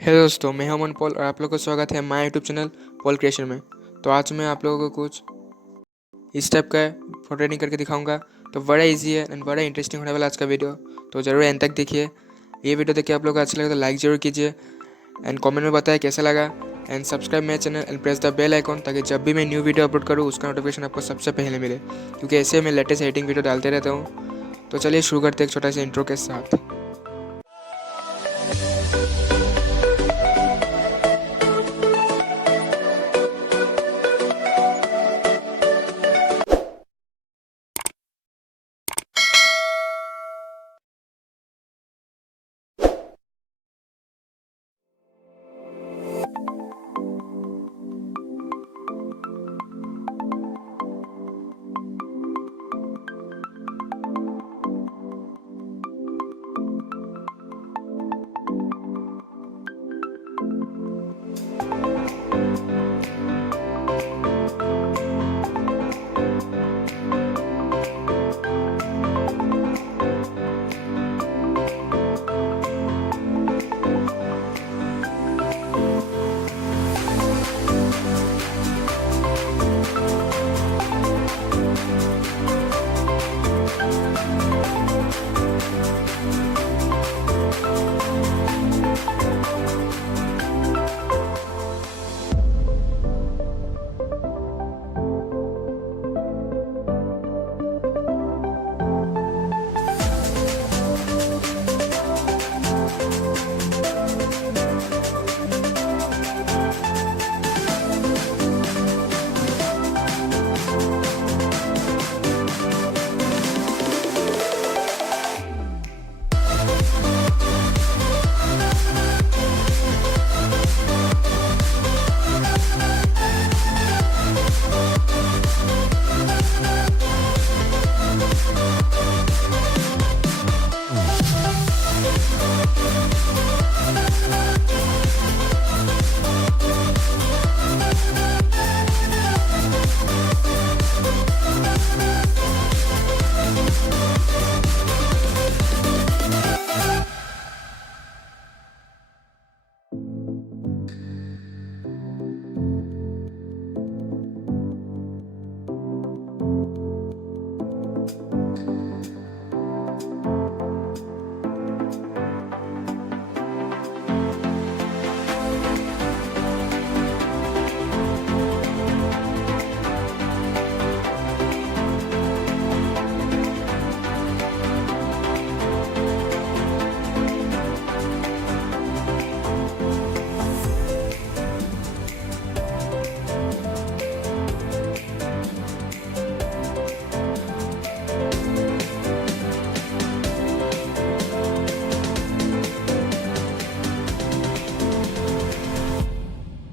Hello दोस्तों, मैं अमन Paul और आप लोगों का स्वागत है my YouTube channel Paul creation में। तो आज मैं आप लोगों को कुछ इस टाइप का फोटो एडिटिंग करके दिखाऊंगा। तो बड़ा इजी है एंड बड़ा इंटरेस्टिंग होने वाला आज का वीडियो। तो ज़रूर एंड तक देखिए। ये वीडियो देख के आप लोगों को अच्छा लगे तो लाइक ज़रूर कीजिए एंड कमेंट में बताएं कैसा लगा। And subscribe my channel and press the bell icon, ताकि जब भी मैं न्यू वीडियो अपलोड करूँ उसका नोटिफिकेशन आपको सबसे पहले मिले, क्योंकि ऐसे मैं लेटेस्ट एडिटिंग वीडियो डालते रहता हूँ। तो चलिए शुरू करते हैं एक छोटा सा इंट्रो के साथ।